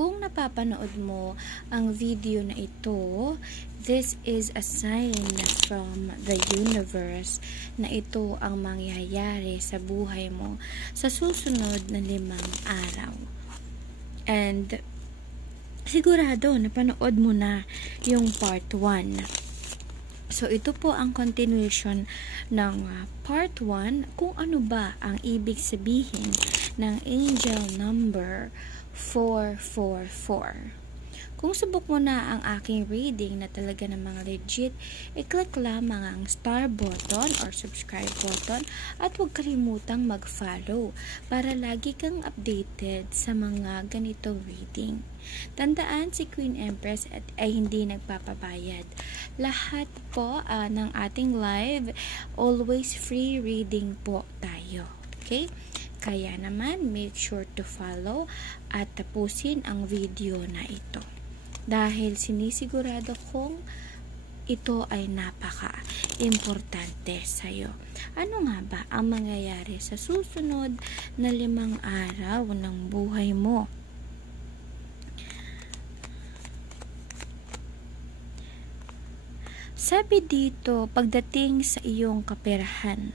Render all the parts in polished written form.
kung napapanood mo ang video na ito, this is a sign from the universe na ito ang mangyayari sa buhay mo sa susunod na 5 araw. And sigurado napanood mo na yung part 1. So, ito po ang continuation ng part 1 kung ano ba ang ibig sabihin ng angel number 444. Kung subok mo na ang aking reading na talaga ng mga legit, i-click lamang ang star button or subscribe button at huwag kalimutang mag-follow para lagi kang updated sa mga ganitong reading. Tandaan, si Queen Empress ay hindi nagpapabayad. Lahat po ng ating live, always free reading po tayo. Okay? Kaya naman, make sure to follow at tapusin ang video na ito. Dahil sinisigurado kong ito ay napaka-importante sa'yo. Ano nga ba ang mangyayari sa susunod na 5 araw ng buhay mo? Sabi dito, pagdating sa iyong kaperahan,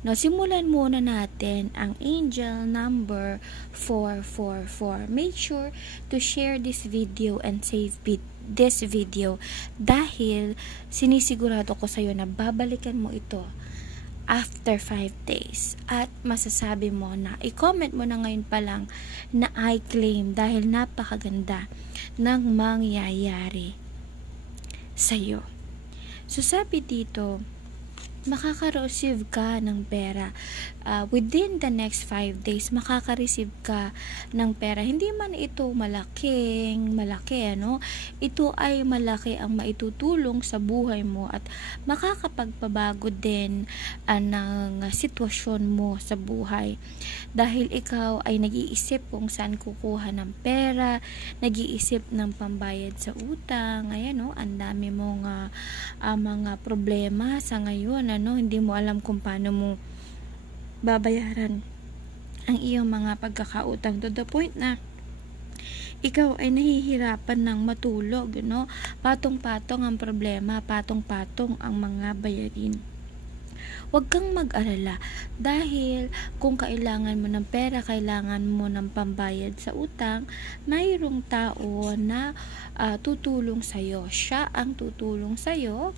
no, simulan muna natin ang angel number 444. Make sure to share this video and save this video dahil sinisigurado ko sa'yo na babalikan mo ito after 5 days. At masasabi mo na, i-comment mo na ngayon pa lang na I claim dahil napakaganda ng mangyayari sa'yo. So sabi dito, makaka-receive ka ng pera within the next 5 days. Makaka-receive ka ng pera. Hindi man ito malaki, ano? Ito ay malaki ang maitutulong sa buhay mo at makakapagpabago din ng sitwasyon mo sa buhay. Dahil ikaw ay nag-iisip kung saan kukuha ng pera, nag-iisip ng pambayad sa utang. Ayan, no? Ang dami mong mga problema sa ngayon. Hindi mo alam kung paano mo babayaran ang iyong mga pagkakautang to the point na ikaw ay nahihirapan ng matulog, no? Patong-patong ang problema, patong-patong ang mga bayarin. Huwag kang mag-alala dahil kung kailangan mo ng pera, kailangan mo ng pambayad sa utang, mayroong tao na tutulong sa'yo. Siya ang tutulong sa'yo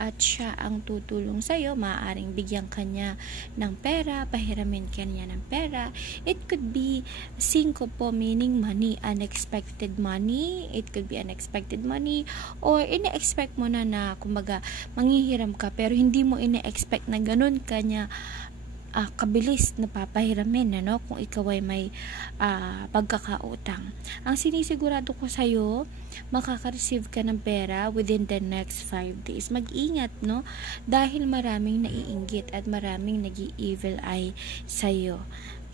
at siya ang tutulong sa'yo. Maaaring bigyan kanya ng pera, pahiramin kanya ng pera. It could be 5 po, meaning money, unexpected money. It could be unexpected money or ina-expect mo na kumbaga manghihiram ka pero hindi mo ina-expect na ganun kanya kabilis na papahiramin, ano, kung ikaw ay may pagkakautang. Ang sinisigurado ko sa'yo, makaka-receive ka ng pera within the next 5 days. Mag-ingat, no? Dahil maraming naiinggit at maraming nag-i-evil eye sa'yo.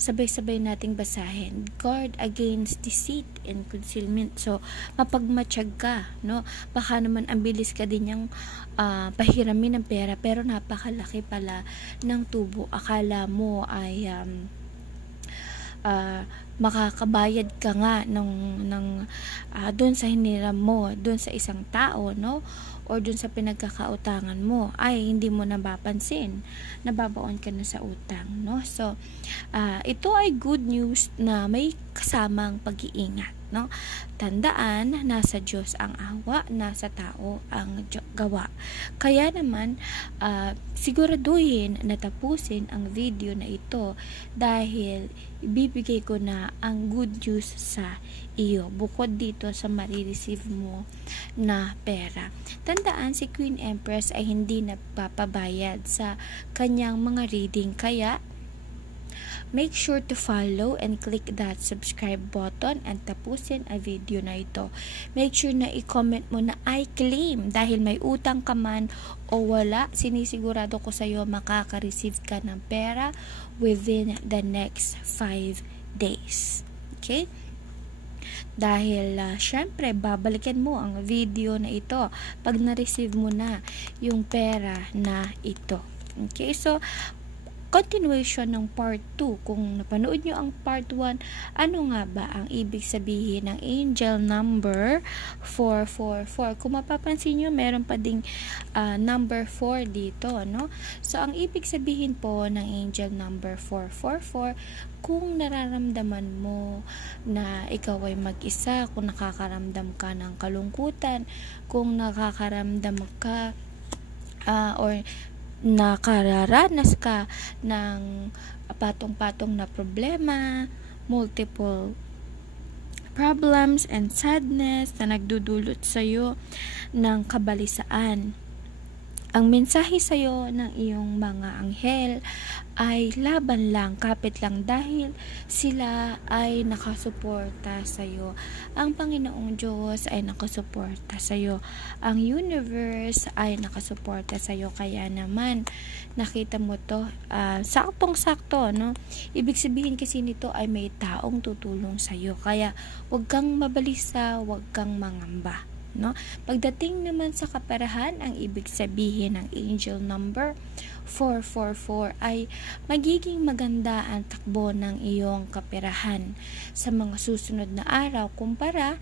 Sabay-sabay nating basahin. Guard against deceit and concealment. So, mapagmatsyag ka, no? Baka naman ang bilis ka din yung pahiramin ng pera pero napakalaki pala ng tubo. Akala mo ay makakabayad ka nga doon sa hiniram mo, doon sa isang tao, no? Or doon sa pinagkakautangan mo, ay hindi mo napapansin, nababaon ka na sa utang, no? So, ito ay good news na may kasamang pag-iingat, no? Tandaan, nasa Diyos ang awa, nasa tao ang gawa. Kaya naman, siguraduhin na tapusin ang video na ito dahil ibibigay ko na ang good news sa iyo bukod dito sa marireceive mo na pera. Tandaan, si Queen Empress ay hindi nagpapabayad sa kanyang mga reading, kaya make sure to follow and click that subscribe button and tapusin ang video na ito. Make sure na i-comment mo na I claim dahil may utang ka man o wala, sinisigurado ko sa iyo makaka-receive ka ng pera within the next 5 days. Okay? Dahil syempre babalikan mo ang video na ito pag na-receive mo na yung pera na ito. Okay, so continuation ng part 2. Kung napanood nyo ang part 1, ano nga ba ang ibig sabihin ng angel number 444? Kung mapapansin nyo, meron pa ding number 4 dito, no? So, ang ibig sabihin po ng angel number 444, kung nararamdaman mo na ikaw ay mag-isa, kung nakakaramdam ka ng kalungkutan, kung nakakaramdam ka or nakararanas ka ng patong-patong na problema, multiple problems and sadness na nagdudulot sa'yo ng kabalisaan. Ang mensahe sa'yo ng iyong mga anghel ay laban lang, kapit lang, dahil sila ay nakasuporta sa'yo. Ang Panginoong Diyos ay nakasuporta sa'yo. Ang universe ay nakasuporta sa'yo. Kaya naman, nakita mo to, saktong-sakto, no? Ibig sabihin kasi nito ay may taong tutulong sa'yo. Kaya, huwag kang mabalisa, huwag kang mangamba. No? Pagdating naman sa kaperahan, ang ibig sabihin ng angel number 444 ay magiging maganda ang takbo ng iyong kaperahan sa mga susunod na araw kumpara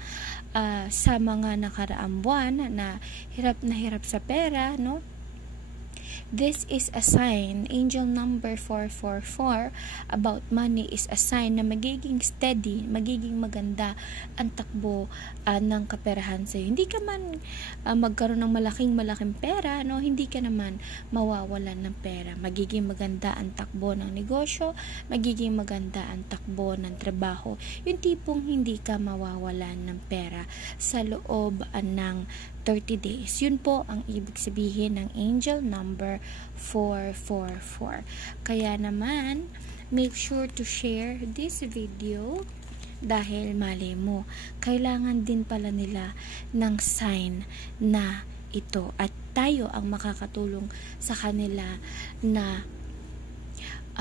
sa mga nakaraang buwan na hirap sa pera, no? This is a sign, angel number 444 about money is a sign na magiging steady, magiging maganda ang takbo ng kaperahan sa'yo. Hindi ka man magkaroon ng malaking pera, no? Hindi ka naman mawawalan ng pera. Magiging maganda ang takbo ng negosyo, magiging maganda ang takbo ng trabaho. Yung tipong hindi ka mawawalan ng pera sa loob ng 30 days. Yun po ang ibig sabihin ng angel number 444. Kaya naman, make sure to share this video dahil mali mo, kailangan din pala nila ng sign na ito at tayo ang makakatulong sa kanila na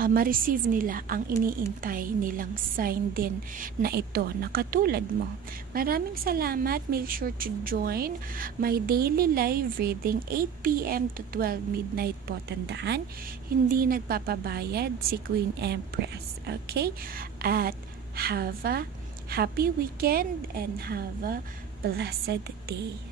ma-receive nila ang iniintay nilang sign din na ito na katulad mo. Maraming salamat. Make sure to join my daily live reading 8 p.m. to 12 midnight po. Tandaan, hindi nagpapabayad si Queen Empress. Okay? At have a happy weekend and have a blessed day.